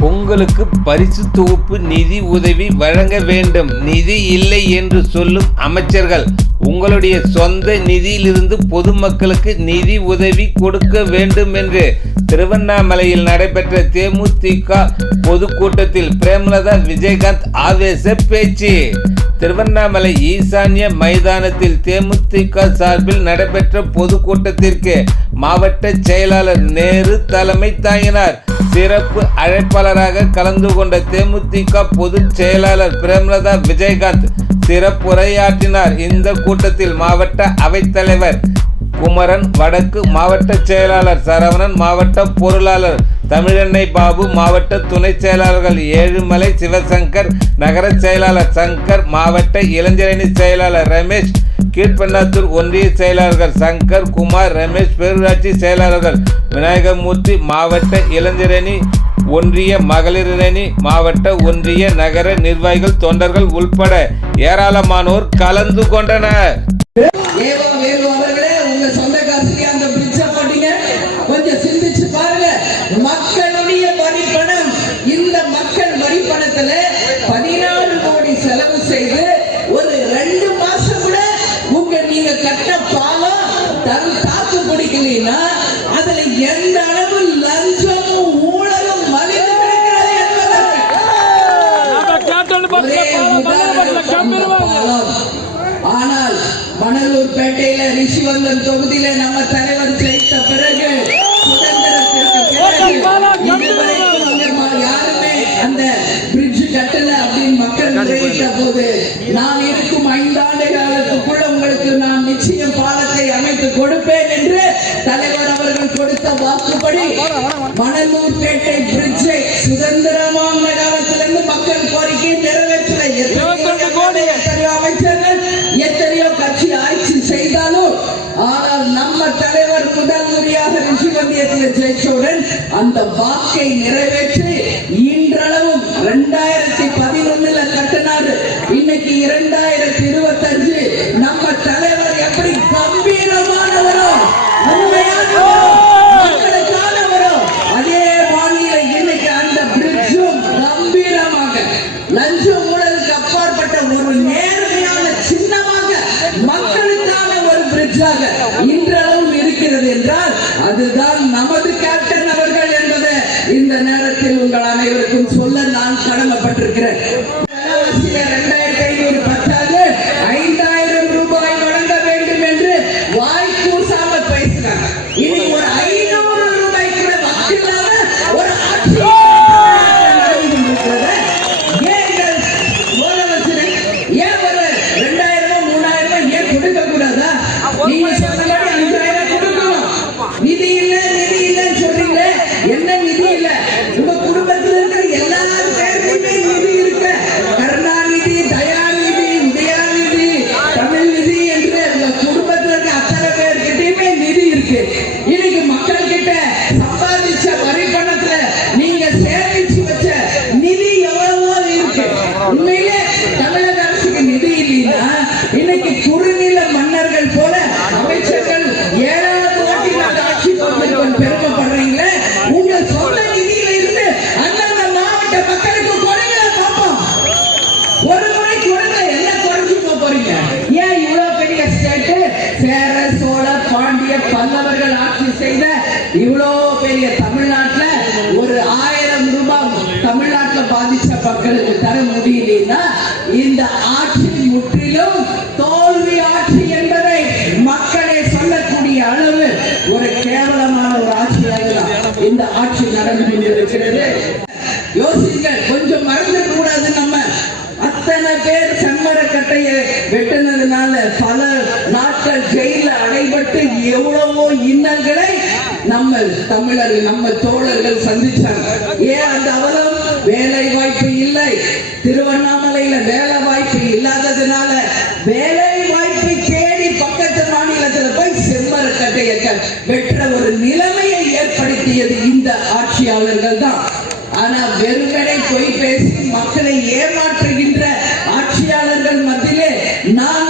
பொங்கலுக்கு பரிசு தொகுப்பு நிதி உதவி வழங்க வேண்டும். நிதி இல்லை என்று சொல்லும் அமைச்சர்கள் உங்களுடைய சொந்த நிதியிலிருந்து பொதுமக்களுக்கு நிதி உதவி கொடுக்க வேண்டும் என்று திருவண்ணாமலையில் நடைபெற்ற தேமுதிக பொதுக்கூட்டத்தில் பிரேமலதா விஜயகாந்த் ஆவேச பேச்சு. திருவண்ணாமலை ஈசான்ய மைதானத்தில் தேமுதிக சார்பில் நடைபெற்ற பொதுக்கூட்டத்திற்கு மாவட்ட செயலாளர் நேரு தலைமை தாங்கினார். சிறப்பு அழைப்பாளராக கலந்து கொண்ட தேமுதிக பொதுச் செயலாளர் பிரேமலதா விஜயகாந்த் சிறப்புரையாற்றினார். இந்த கூட்டத்தில் மாவட்ட அவைத்தலைவர் குமரன் வடக்கு மாவட்ட செயலாளர் சரவணன் மாவட்ட பொருளாளர் தமிழெண்ணை பாபு மாவட்ட துணை செயலாளர்கள் ஏழுமலை சிவசங்கர் நகர செயலாளர் சங்கர் மாவட்ட இளைஞரணி செயலாளர் ரமேஷ் கீழ்பண்ணாத்தூர் ஒன்றிய செயலாளர்கள் சங்கர் குமார் ரமேஷ் பேரூராட்சி செயலாளர்கள் விநாயகமூர்த்தி மாவட்ட இளைஞரணி ஒன்றிய மகளிரணி மாவட்ட ஒன்றிய நகர நிர்வாகிகள் தொண்டர்கள் உள்பட ஏராளமானோர் கலந்து கொண்டனர். ஆனால் மணலூர் பேட்டையில ரிஷிவந்தன் தொகுதியில நம்ம தலைவர் ஜெயித்த பிறகு யாருமே அந்த பிரிட்ஜ் கட்டல அப்படின்னு மக்கள் முறையிட்ட போது நான் இருக்கும் ஐந்தாண்டு காலத்துக்குள்ள உங்களுக்கு நான் நிச்சயம் பாலத்தை அமைத்து கொடுப்பேன் என்று தலைவர் அவர்கள் கொடுத்த வாக்குப்படி மணலூர் பேட்டை பிரிட்ஜை சுதந்திரமான ரிஷிவந்தியத்தில் அந்த வாக்கை நிறைவேற்றி இன்றளவும் ரெண்டாயிரத்தி பதினொன்னுல கட்டினாரு இன்னைக்கு இரண்டு இந்த நேரத்தில் உங்கள் அனைவருக்கும் சொல்ல நான் கடமைப்பட்டிருக்கிறேன் இன்னைக்கு குறுநில மன்னர்கள் போல அமைச்சர்கள் ஏழாவது வாட்டி நாங்க ஆட்சி பொறுப்பேற்கும் பெருமைப்படுறீங்களே உங்க சொந்த நிதியில இருந்து அந்தந்த மாவட்ட மக்களுக்கு கொடுங்க பார்ப்போம் ஒரு முறை குறைங்க என்ன குறைஞ்சுக்க போறீங்க. ஏன் இவ்வளவு பெரிய ஸ்டேட்டு சேர சோழ பாண்டிய பல்லவர்கள் ஆட்சி செய்த இவ்வளோ பெரிய தமிழ்நாட்டுல ஒரு ஆயிரம் ரூபாய் தமிழ்நாட்டுல பாதிச்ச மக்களுக்கு தர முடியலன்னா இந்த ஆட்சி முற்றி நடந்து யோசிங்கள் கொஞ்சம் மறந்து கூடாது நம்ம. அத்தனை பேர் செம்மரக்கட்டையை வெட்டினதுனால பல நாட்கள் ஜெயில அடைபட்டு எவ்வளவோ இன்னல்களை நம்ம தமிழர்கள் நம்ம தோழர்கள் சந்திச்சாங்க. ஏன் அந்த அவலம்? வேலை வாய்ப்பு இல்லை. திருவண்ணாமலையில வேலை வாய்ப்பு மத்தியிலே நான்